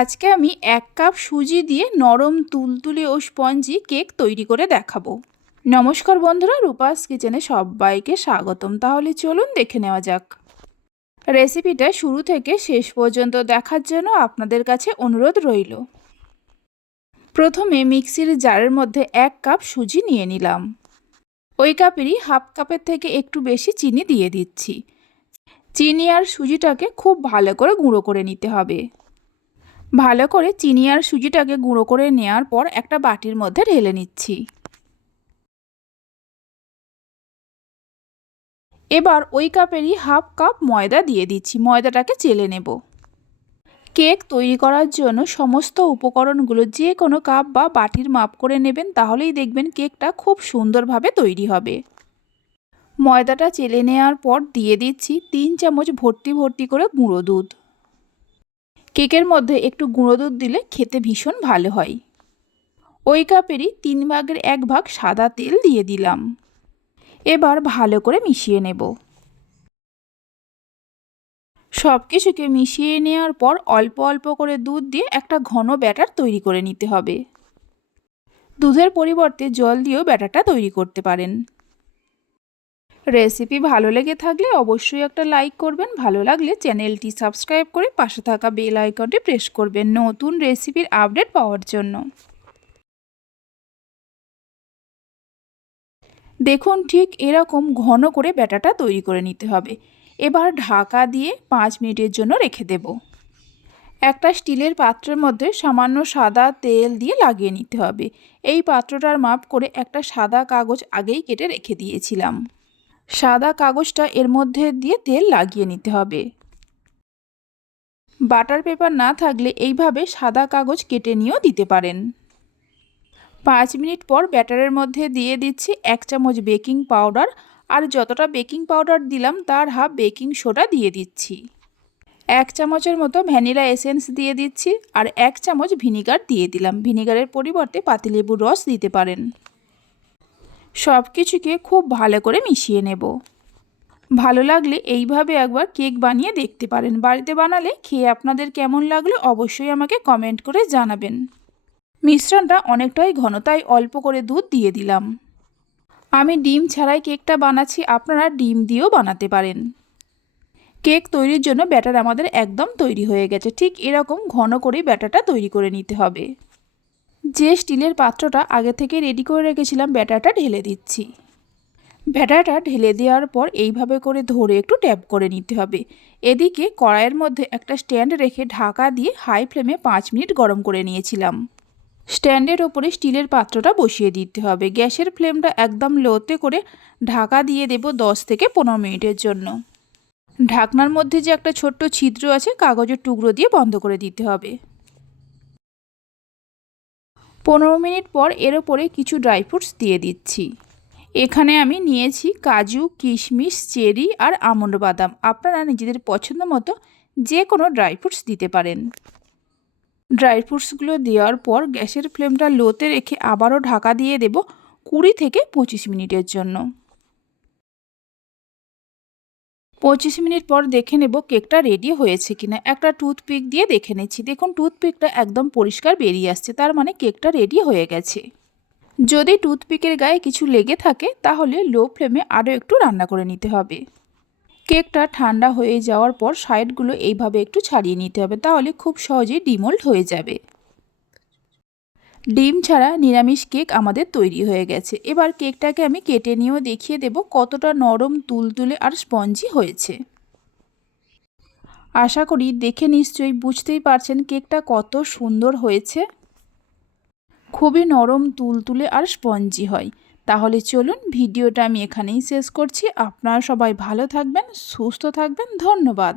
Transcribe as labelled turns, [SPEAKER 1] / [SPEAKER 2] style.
[SPEAKER 1] আজকে আমি এক কাপ সুজি দিয়ে নরম তুলতুলে ও স্পঞ্জি কেক তৈরি করে দেখাবো। নমস্কার বন্ধুরা, রূপাস কিচেনে সবাইকে স্বাগতম। তাহলে চলুন দেখে নেওয়া যাক। রেসিপিটা শুরু থেকে শেষ পর্যন্ত দেখার জন্য আপনাদের কাছে অনুরোধ রইল। প্রথমে মিক্সির জারের মধ্যে এক কাপ সুজি নিয়ে নিলাম। ওই কাপেরই হাফ কাপের থেকে একটু বেশি চিনি দিয়ে দিচ্ছি। চিনি আর সুজিটাকে খুব ভালো করে গুঁড়ো করে নিতে হবে। ভালো করে চিনি আর সুজিটাকে গুঁড়ো করে নেওয়ার পর একটা বাটির মধ্যে ঢেলে নিচ্ছি। এবার ওই কাপেরই হাফ কাপ ময়দা দিয়ে দিচ্ছি, ময়দাটাকে চেলে নেব। কেক তৈরি করার জন্য সমস্ত উপকরণগুলো যে কোনো কাপ বা বাটির মাপ করে নেবেন, তাহলেই দেখবেন কেকটা খুব সুন্দরভাবে তৈরি হবে। ময়দাটা চেলে নেওয়ার পর দিয়ে দিচ্ছি তিন চামচ ভর্তি ভর্তি করে গুঁড়ো দুধ। কেকের মধ্যে একটু গুঁড়ো দুধ দিলে খেতে ভীষণ ভালো হয়। ওই কাপেরই তিন ভাগের এক ভাগ সাদা তেল দিয়ে দিলাম। এবার ভালো করে মিশিয়ে নেব। সব কিছুকে মিশিয়ে নেওয়ার পর অল্প অল্প করে দুধ দিয়ে একটা ঘন ব্যাটার তৈরি করে নিতে হবে। দুধের পরিবর্তে জল দিয়েও ব্যাটারটা তৈরি করতে পারেন। রেসিপি ভালো লেগে থাকলে অবশ্যই একটা লাইক করবেন, ভালো লাগলে চ্যানেলটি সাবস্ক্রাইব করে পাশে থাকা বেল আইকনটি প্রেস করবেন নতুন রেসিপির আপডেট পাওয়ার জন্য। দেখুন, ঠিক এরকম ঘন করে ব্যাটাটা তৈরি করে নিতে হবে। এবার ঢাকা দিয়ে পাঁচ মিনিটের জন্য রেখে দেব। একটা স্টিলের পাত্রের মধ্যে সামান্য সাদা তেল দিয়ে লাগিয়ে নিতে হবে। এই পাত্রটার মাপ করে একটা সাদা কাগজ আগেই কেটে রেখে দিয়েছিলাম। সাদা কাগজটা এর মধ্যে দিয়ে তেল লাগিয়ে নিতে হবে। বাটার পেপার না থাকলে এইভাবে সাদা কাগজ কেটে নিয়েও দিতে পারেন। পাঁচ মিনিট পর ব্যাটারের মধ্যে দিয়ে দিচ্ছি এক চামচ বেকিং পাউডার আর যতটা বেকিং পাউডার দিলাম তার হাফ বেকিং সোডা দিয়ে দিচ্ছি। এক চামচের মতো ভ্যানিলা এসেন্স দিয়ে দিচ্ছি আর এক চামচ ভিনিগার দিয়ে দিলাম। ভিনিগারের পরিবর্তে পাতিলেবুর রস দিতে পারেন। সব কিছুকে খুব ভালো করে মিশিয়ে নেব। ভালো লাগলে এইভাবে একবার কেক বানিয়ে দেখতে পারেন। বাড়িতে বানালে খেয়ে আপনাদের কেমন লাগল অবশ্যই আমাকে কমেন্ট করে জানাবেন। মিশ্রণটা অনেকটাই ঘন, তাই অল্প করে দুধ দিয়ে দিলাম। আমি ডিম ছাড়াই কেকটা বানাচ্ছি, আপনারা ডিম দিয়েও বানাতে পারেন। কেক তৈরির জন্য ব্যাটার আমাদের একদম তৈরি হয়ে গেছে, ঠিক এরকম ঘন করে ব্যাটারটা তৈরি করে নিতে হবে। যে স্টিলের পাত্রটা আগে থেকে রেডি করে রেখেছিলাম, ব্যাটারটা ঢেলে দিচ্ছি। ব্যাটারটা ঢেলে দেওয়ার পর এইভাবে করে ধরে একটু ট্যাপ করে নিতে হবে। এদিকে কড়াইয়ের মধ্যে একটা স্ট্যান্ড রেখে ঢাকা দিয়ে হাই ফ্লেমে পাঁচ মিনিট গরম করে নিয়েছিলাম। স্ট্যান্ডের ওপরে স্টিলের পাত্রটা বসিয়ে দিতে হবে। গ্যাসের ফ্লেমটা একদম লোতে করে ঢাকা দিয়ে দেব দশ থেকে পনেরো মিনিটের জন্য। ঢাকনার মধ্যে যে একটা ছোট্ট ছিদ্র আছে, কাগজের টুকরো দিয়ে বন্ধ করে দিতে হবে। পনেরো মিনিট পর এর ওপরে কিছু ড্রাই ফ্রুটস দিয়ে দিচ্ছি। এখানে আমি নিয়েছি কাজু, কিশমিশ, চেরি আর আমন্ড বাদাম। আপনারা নিজেদের পছন্দ মতো যে কোনো ড্রাই ফ্রুটস দিতে পারেন। ড্রাই ফ্রুটসগুলো দেওয়ার পর গ্যাসের ফ্লেমটা লোতে রেখে আবারও ঢাকা দিয়ে দেব কুড়ি থেকে পঁচিশ মিনিটের জন্য। পঁচিশ মিনিট পর দেখে নেব কেকটা রেডি হয়েছে কিনা। একটা টুথপিক দিয়ে দেখে নিচ্ছি। দেখুন টুথপিকটা একদম পরিষ্কার বেরিয়ে আসছে। তার মানে কেকটা রেডি হয়ে গেছে। যদি টুথপিকের গায়ে কিছু লেগে থাকে, তাহলে লো ফ্লেমে আরও একটু রান্না করে নিতে হবে। কেকটা ঠান্ডা হয়ে যাওয়ার পর সাইডগুলো এইভাবে একটু ছাড়িয়ে নিতে হবে। তাহলে খুব সহজেই ডিমোল্ড হয়ে যাবে। ডিম ছাড়া নিরামিষ কেক আমাদের তৈরি হয়ে গেছে। এবার কেকটাকে আমি কেটে নিয়েও দেখিয়ে দেব কতটা নরম, তুলতুলে আর স্পঞ্জি হয়েছে। আশা করি দেখে নিশ্চয়ই বুঝতেই পারছেন কেকটা কত সুন্দর হয়েছে। খুবই নরম, তুলতুলে আর স্পঞ্জি হয়। তাহলে চলুন ভিডিওটা আমি এখানেই শেষ করছি। আপনারা সবাই ভালো থাকবেন, সুস্থ থাকবেন, ধন্যবাদ।